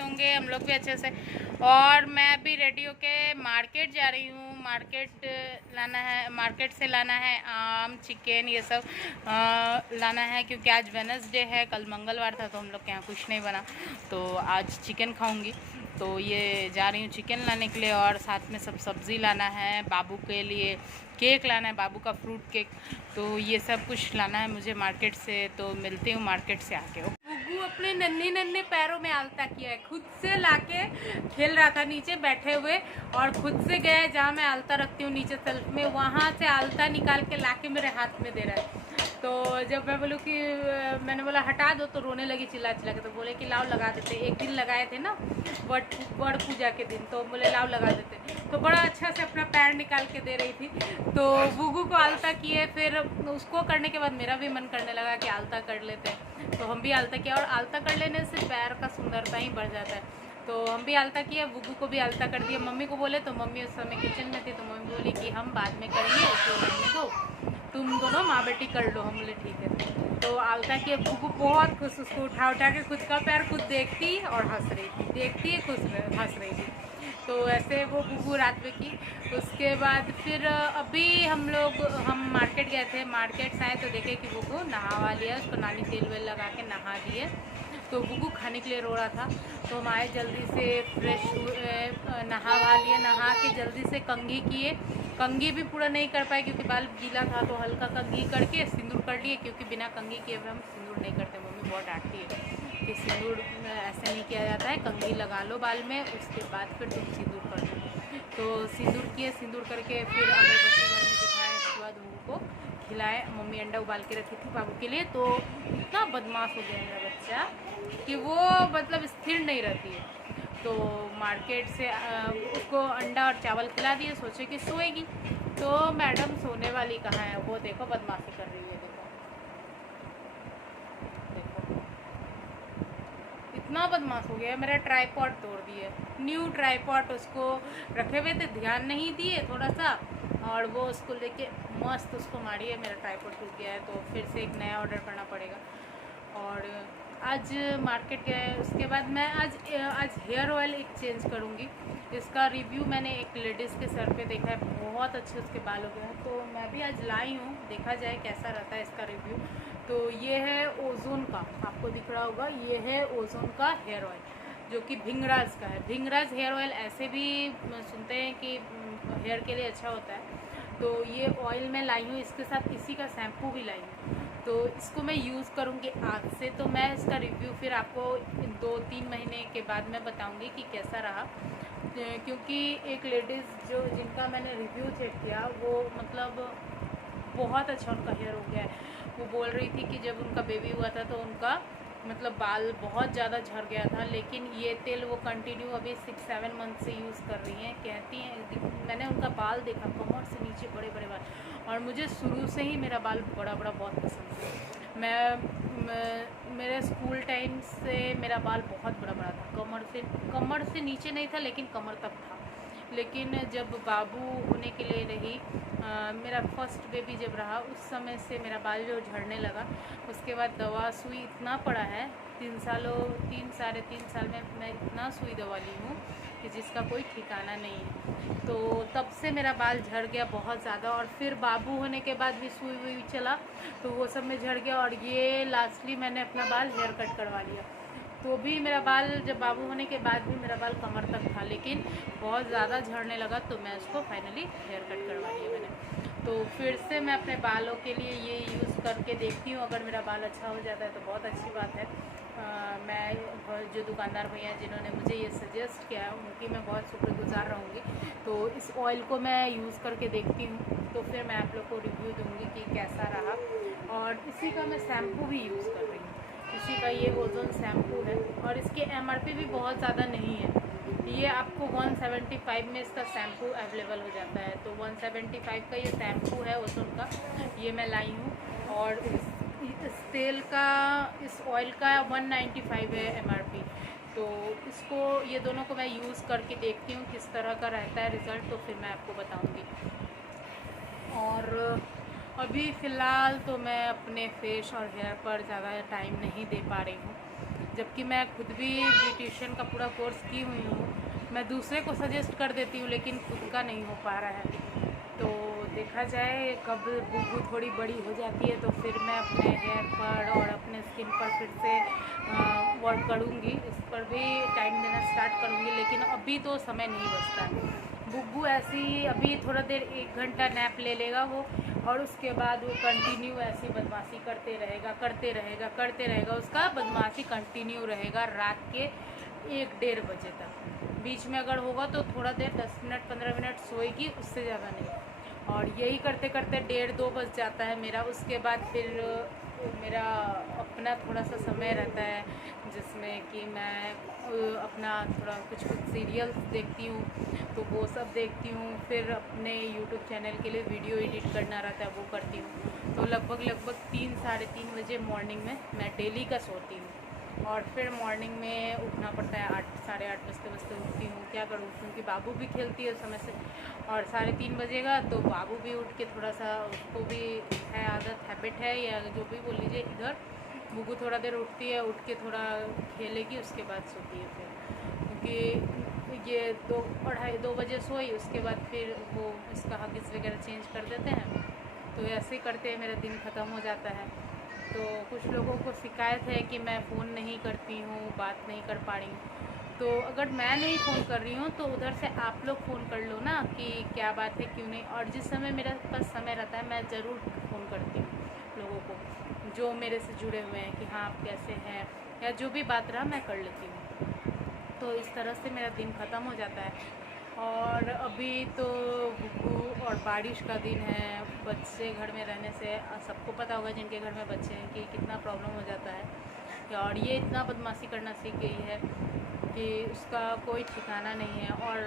से होंगे, हम लोग भी अच्छे से। और मैं अभी रेडी होके मार्केट जा रही हूँ। मार्केट से लाना है आम, चिकन, ये सब लाना है, क्योंकि आज वेडनेसडे है, कल मंगलवार था तो हम लोग के यहाँ कुछ नहीं बना, तो आज चिकन खाऊंगी। तो ये जा रही हूँ चिकन लाने के लिए, और साथ में सब सब्ज़ी लाना है, बाबू के लिए केक लाना है, बाबू का फ्रूट केक। तो ये सब कुछ लाना है मुझे मार्केट से। तो मिलती हूँ मार्केट से आके। गुग्गू अपने नन्हे नन्हे पैरों में आलता किया है, खुद से लाके खेल रहा था नीचे बैठे हुए, और खुद से गया जहाँ मैं आलता रखती हूँ नीचे सेल्फ में, वहाँ से आलता निकाल के लाके मेरे हाथ में दे रहा है। तो जब मैं बोलूँ कि मैंने बोला हटा दो, तो रोने लगी चिल्ला चिल्ला के। तो बोले कि लाओ लगा देते, एक दिन लगाए थे ना वड़ पूजा के दिन, तो बोले लाओ लगा देते। तो बड़ा अच्छा से अपना पैर निकाल के दे रही थी। तो गुग्गू को आलता किए, फिर उसको करने के बाद मेरा भी मन करने लगा कि आलता कर लेते हैं, तो हम भी आलता किया। और आलता कर लेने से पैर का सुंदरता ही बढ़ जाता है। तो हम भी आलता किया, गुग्गू को भी आलता कर दिया। मम्मी को बोले, तो मम्मी उस समय किचन में थी, तो मम्मी बोली कि हम बाद में करेंगे, उसको करने दो, तुम दोनों माँ बेटी कर लो। हम बोले ठीक है। तो आलता किया, गुग्गू बहुत खुश, उसको उठा उठा के खुद का पैर खुद देखती और हंस रही थी, देखती है खुश हंस रही थी। तो ऐसे वो गुग्गू रात में की। उसके बाद फिर अभी हम मार्केट गए थे, मार्केट से आए तो देखे कि गुग्गू नहावा लिया, उसको नानी तेल वेल लगा के नहा दिए। तो गुग्गू खाने के लिए रो रहा था, तो हम आए जल्दी से, फ्रेश नहावा लिए, नहा के जल्दी से कंघी किए। कंघी भी पूरा नहीं कर पाए क्योंकि बाल गीला था, तो हल्का कंघी करके सिंदूर कर लिए, क्योंकि बिना कंघी किए हुए हम सिंदूर नहीं करते। मम्मी बहुत डांटती है कि सिंदूर ऐसे नहीं किया जाता है, कंघी लगा लो बाल में, उसके बाद फिर तुम सिंदूर कर लो। तो सिंदूर किए, सिंदूर करके फिर अगरबत्ती घर में दिखाया। उसके बाद उनको खिलाए। मम्मी अंडा उबाल के रखी थी बाबू के लिए। तो इतना बदमाश हो गया मेरा बच्चा कि वो मतलब स्थिर नहीं रहती है। तो मार्केट से उसको अंडा और चावल खिला दिए, सोचे कि सोएगी। तो मैडम सोने वाली कहाँ है, वो देखो बदमाशी कर रही है। देखो इतना बदमाश हो गया। मेरा ट्राईपॉड तोड़ दिए, न्यू ट्राईपॉड उसको रखे हुए थे, ध्यान नहीं दिए थोड़ा सा, और वो उसको लेके मस्त उसको मारी है। मेरा ट्राईपॉड टूट गया है, तो फिर से एक नया ऑर्डर करना पड़ेगा। और आज मार्केट गए, उसके बाद मैं आज हेयर ऑयल एक चेंज करूँगी। इसका रिव्यू मैंने एक लेडीज़ के सर पे देखा है, बहुत अच्छे उसके बाल हो गए हैं, तो मैं भी आज लाई हूँ, देखा जाए कैसा रहता है इसका रिव्यू। तो ये है ओजोन का, आपको दिख रहा होगा, ये है ओजोन का हेयर ऑयल, जो कि भिंगराज का है। भिंगराज हेयर ऑयल ऐसे भी सुनते हैं कि हेयर के लिए अच्छा होता है। तो ये ऑयल मैं लाई हूँ, इसके साथ इसी का शैम्पू भी लाई हूँ। तो इसको मैं यूज़ करूँगी आज से। तो मैं इसका रिव्यू फिर आपको 2-3 महीने के बाद मैं बताऊँगी कि कैसा रहा, क्योंकि एक लेडीज़ जिनका मैंने रिव्यू चेक किया, वो मतलब बहुत अच्छा उनका हेयर हो गया है। वो बोल रही थी कि जब उनका बेबी हुआ था तो उनका मतलब बाल बहुत ज़्यादा झड़ गया था, लेकिन ये तेल वो कंटिन्यू अभी 6-7 मंथ से यूज़ कर रही हैं। कहती हैं, मैंने उनका बाल देखा, कमर से नीचे बड़े बड़े बाल, और मुझे शुरू से ही मेरा बाल बड़ा बड़ा बहुत पसंद है। मेरे स्कूल टाइम से मेरा बाल बहुत बड़ा बड़ा था, कमर से नीचे नहीं था, लेकिन कमर तक था। लेकिन जब बाबू होने के लिए रही, मेरा फर्स्ट बेबी जब रहा, उस समय से मेरा बाल जो झड़ने लगा। उसके बाद दवा सुई इतना पड़ा है, 3 साढ़े 3 साल में मैं इतना सुई दवा ली हूँ कि जिसका कोई ठिकाना नहीं है। तो तब से मेरा बाल झड़ गया बहुत ज़्यादा, और फिर बाबू होने के बाद भी सुई वुई चला, तो वो सब में झड़ गया। और ये लास्टली मैंने अपना बाल हेयर कट करवा लिया, तो भी मेरा बाल जब बाबू होने के बाद भी मेरा बाल कमर तक था, लेकिन बहुत ज़्यादा झड़ने लगा, तो मैं उसको फाइनली हेयर कट करवा लिया मैंने। तो फिर से मैं अपने बालों के लिए ये यूज़ करके देखती हूँ, अगर मेरा बाल अच्छा हो जाता है तो बहुत अच्छी बात है। मैं जो दुकानदार भैया जिन्होंने मुझे ये सजेस्ट किया है, उनकी मैं बहुत शुक्रगुजार रहूँगी। तो इस ऑयल को मैं यूज़ करके देखती हूँ, तो फिर मैं आप लोग को रिव्यू दूँगी कि कैसा रहा। और इसी का मैं शैम्पू भी यूज़ कर रही हूँ, इसी का ये ओजोन शैम्पू है, और इसके MRP भी बहुत ज़्यादा नहीं है। ये आपको 175 में इसका शैम्पू अवेलेबल हो जाता है। तो 175 का ये शैम्पू है ओजोन का, ये मैं लाई हूँ। और इस तेल का, इस ऑयल का 195 है MRP। तो इसको, ये दोनों को मैं यूज़ करके देखती हूँ किस तरह का रहता है रिज़ल्ट, तो फिर मैं आपको बताऊँगी। और अभी फ़िलहाल तो मैं अपने फेस और हेयर पर ज़्यादा टाइम नहीं दे पा रही हूँ, जबकि मैं खुद भी ब्यूटिशियन का पूरा कोर्स की हुई हूँ। मैं दूसरे को सजेस्ट कर देती हूँ लेकिन खुद का नहीं हो पा रहा है। तो देखा जाए कब बुग्गू थोड़ी बड़ी हो जाती है तो फिर मैं अपने हेयर पर और अपने स्किन पर फिर से वर्क करूँगी, इस पर भी टाइम देना स्टार्ट करूँगी। लेकिन अभी तो समय नहीं बचता है। बुग्गू ऐसी अभी थोड़ा देर 1 घंटा नैप ले लेगा वो, और उसके बाद वो कंटिन्यू ऐसी बदमाशी करते रहेगा। उसका बदमाशी कंटिन्यू रहेगा रात के 1-1:30 बजे तक। बीच में अगर होगा तो थोड़ा देर 10 मिनट 15 मिनट सोएगी, उससे ज़्यादा नहीं। और यही करते करते 1:30-2 बज जाता है मेरा। उसके बाद फिर मेरा अपना थोड़ा सा समय रहता है जिसमें कि मैं अपना थोड़ा कुछ सीरियल्स देखती हूँ, तो वो सब देखती हूँ। फिर अपने यूट्यूब चैनल के लिए वीडियो एडिट करना रहता है, वो करती हूँ। तो लगभग 3 साढ़े 3 बजे मॉर्निंग में मैं डेली का सोती हूँ। और फिर मॉर्निंग में उठना पड़ता है, 8 साढ़े 8 बजते उठती हूँ। क्या करूँ, क्योंकि बाबू भी खेलती है उस समय से, और 3:30 बजेगा तो बाबू भी उठ के थोड़ा सा, उसको भी है आदत, हैबिट है या जो भी बोल लीजिए, इधर बुग्गू थोड़ा देर उठती है, उठ के थोड़ा खेलेगी, उसके बाद सोती है फिर। क्योंकि ये 2 बजे सोई, उसके बाद फिर वो इसका हगिस वगैरह चेंज कर देते हैं। तो ऐसे करते मेरा दिन ख़त्म हो जाता है। तो कुछ लोगों को शिकायत है कि मैं फ़ोन नहीं करती हूँ, बात नहीं कर पा रही हूँ। तो अगर मैं नहीं फ़ोन कर रही हूँ तो उधर से आप लोग फ़ोन कर लो ना कि क्या बात है, क्यों नहीं। और जिस समय मेरे पास समय रहता है मैं ज़रूर फ़ोन करती हूँ लोगों को जो मेरे से जुड़े हुए हैं कि हाँ आप कैसे हैं, या जो भी बात रहा मैं कर लेती हूँ। तो इस तरह से मेरा दिन ख़त्म हो जाता है। और अभी तो बुग्गू और बारिश का दिन है, बच्चे घर में रहने से सबको पता होगा जिनके घर में बच्चे हैं कि कितना प्रॉब्लम हो जाता है। और ये इतना बदमाशी करना सीख गई है कि उसका कोई ठिकाना नहीं है। और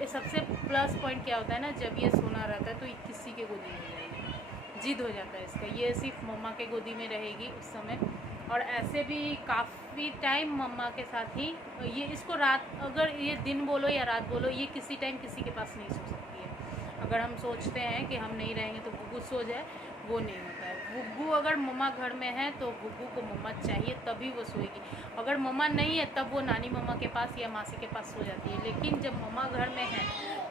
ये सबसे प्लस पॉइंट क्या होता है ना, जब ये सोना रहता है तो ये किसी के गोदी में जाएगी, जिद हो जाता है इसका, ये सिर्फ मम्मा के गोदी में रहेगी उस समय। और ऐसे भी काफ़ी टाइम मम्मा के साथ ही, ये इसको रात, अगर ये दिन बोलो या रात बोलो, ये किसी टाइम किसी के पास नहीं सो सकती है। अगर हम सोचते हैं कि हम नहीं रहेंगे तो बुग्गू सो जाए, वो नहीं होता है। बुग्गू अगर मम्मा घर में है तो बुग्गू को मम्मा चाहिए तभी वो सोएगी। अगर मम्मा नहीं है तब वो नानी मम्मा के पास या मासी के पास सो जाती है। लेकिन जब मम्मा घर में है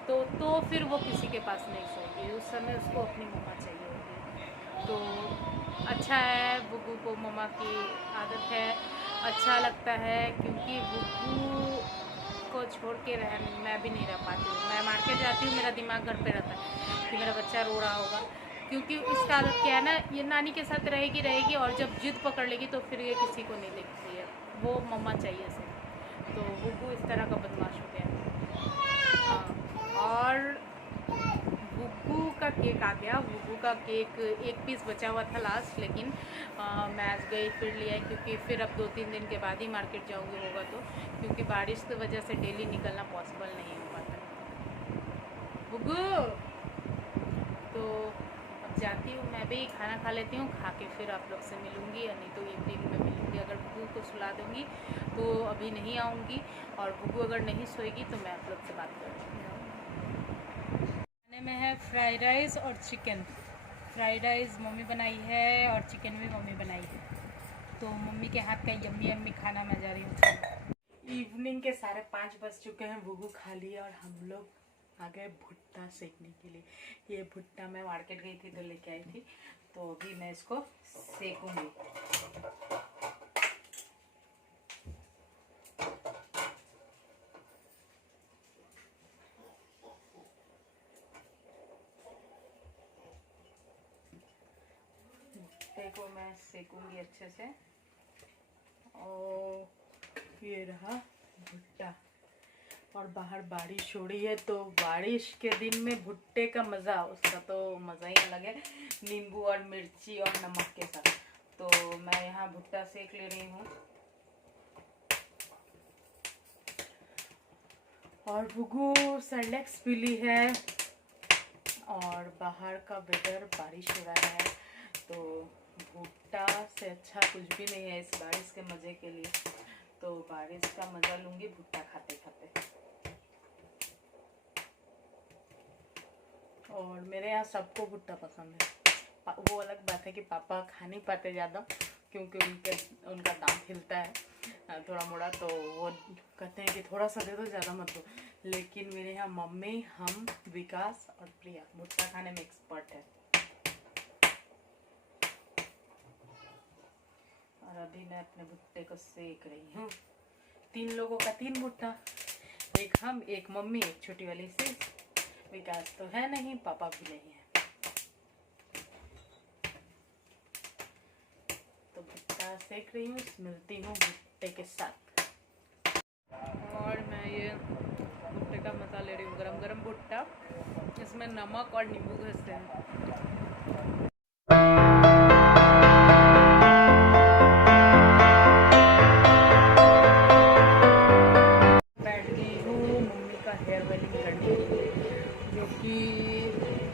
तो फिर वो किसी के पास नहीं सोएगी, उस समय उसको अपनी मम्मा चाहिए होती है। तो अच्छा है, बुग्गू को मम्मा की आदत है, अच्छा लगता है। क्योंकि बुग्गू को छोड़ के मैं भी नहीं रह पाती हूँ। मैं मार्केट जाती हूँ, मेरा दिमाग घर पे रहता है कि मेरा बच्चा रो रहा होगा। क्योंकि इसका आदत क्या है ना, ये नानी के साथ रहेगी और जब जिद पकड़ लेगी तो फिर ये किसी को नहीं देखती है, वो मम्मा चाहिए सिर्फ। तो बुग्गू इस तरह का बदमाश हो गया है। हाँ, और बुग्गू का केक आ गया। बुग्गू का केक 1 पीस बचा हुआ था लास्ट, लेकिन मैं आज गई फिर लिया, क्योंकि फिर अब 2-3 दिन के बाद ही मार्केट जाऊँगी होगा तो, क्योंकि बारिश की वजह से डेली निकलना पॉसिबल नहीं हो पाता बुग्गू। तो अब जाती हूँ, मैं भी खाना खा लेती हूँ, खा के फिर आप लोग से मिलूँगी, या नहीं तो इवनिंग में मिलूँगी। अगर बुग्गू को सुला दूँगी तो अभी नहीं आऊँगी, और बुग्गू अगर नहीं सोएगी तो मैं आप लोग से बात करूँगी। खाने में है फ्राइड राइस और चिकन। फ्राइड राइस मम्मी बनाई है और चिकन भी मम्मी बनाई है। तो मम्मी के हाथ का यम्मी यम्मी खाना मैं जा रही हूँ। इवनिंग के 5:30 बज चुके हैं, बुग्गू खा लिया और हम लोग आ गए भुट्टा सेकने के लिए। ये भुट्टा मैं मार्केट गई थी तो लेके आई थी, तो अभी मैं इसको सेकूंगी। भुट्टे को मैं सेकूंगी अच्छे से। और ये रहा भुट्टा। और बाहर बारिश हो रही है, तो बारिश के दिन में भुट्टे का मज़ा, उसका तो मज़ा ही अलग है, नींबू और मिर्ची और नमक के साथ। तो मैं यहाँ भुट्टा सेक ले रही हूँ। और बुग्गू सेरेलैक्स पी ली है, और बाहर का वेदर बारिश हो रहा है, तो भुट्टा से अच्छा कुछ भी नहीं है इस बारिश के मज़े के लिए। तो बारिश का मज़ा लूँगी भुट्टा खाते खाते। और मेरे यहाँ सबको भुट्टा पसंद है। वो अलग बात है कि पापा खा नहीं पाते ज़्यादा, क्योंकि उनका दांत हिलता है थोड़ा मोड़ा, तो वो कहते हैं कि थोड़ा सा दे दो, ज़्यादा मत दो। लेकिन मेरे यहाँ मम्मी, हम, विकास और प्रिया भुट्टा खाने में एक्सपर्ट है। और अभी मैं अपने भुट्टे को सेक रही हूँ। 3 लोगों का 3 भुट्टा, एक हम, एक मम्मी, एक छोटी वाली सी। विकास तो है नहीं, पापा भी नहीं है, तो भुट्टा सेक रही हूँ। मिलती हूँ भुट्टे के साथ। और मैं ये भुट्टे का मसाला ले रही हूँ, गरम गरम भुट्टा, इसमें नमक और नींबू घसते हैं। हेयर ऑयलिंग करने के लिए, जो कि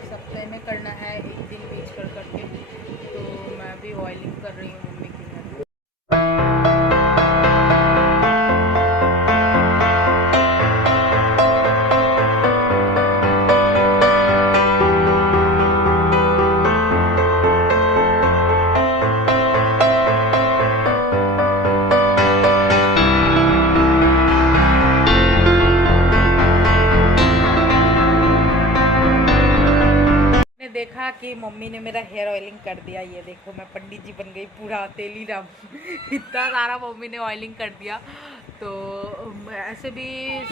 सप्ताह में करना है, एक दिन बीच करके, तो मैं भी ऑयलिंग कर रही हूँ मम्मी के लिए। देखा कि मम्मी ने मेरा हेयर ऑयलिंग कर दिया। ये देखो मैं पंडित जी बन गई पूरा, तेली राम इतना सारा मम्मी ने ऑयलिंग कर दिया। तो ऐसे भी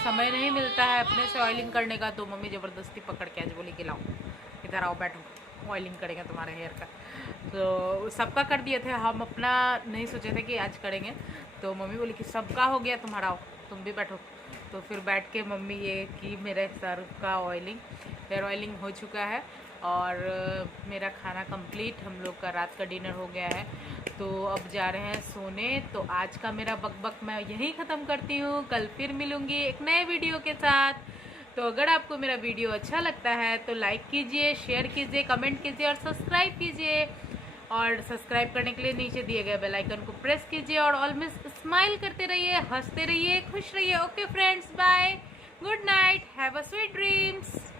समय नहीं मिलता है अपने से ऑयलिंग करने का, तो मम्मी ज़बरदस्ती पकड़ के आज बोली कि लाओ इधर आओ, बैठो, ऑयलिंग करेंगे तुम्हारे हेयर का। तो सबका कर दिए थे, हम अपना नहीं सोचे थे कि आज करेंगे, तो मम्मी बोली कि सबका हो गया तुम्हारा, आओ तुम भी बैठो। तो फिर बैठ के मम्मी ये कि मेरे सर का ऑयलिंग, हेयर ऑयलिंग हो चुका है। और मेरा खाना कंप्लीट, हम लोग का रात का डिनर हो गया है, तो अब जा रहे हैं सोने। तो आज का मेरा बकबक मैं यहीं ख़त्म करती हूँ, कल फिर मिलूँगी एक नए वीडियो के साथ। तो अगर आपको मेरा वीडियो अच्छा लगता है तो लाइक कीजिए, शेयर कीजिए, कमेंट कीजिए और सब्सक्राइब कीजिए। और सब्सक्राइब करने के लिए नीचे दिए गए बेल आइकन को प्रेस कीजिए और ऑलवेज स्माइल करते रहिए, हंसते रहिए, खुश रहिए। Okay friends, bye, good night, have a sweet dreams.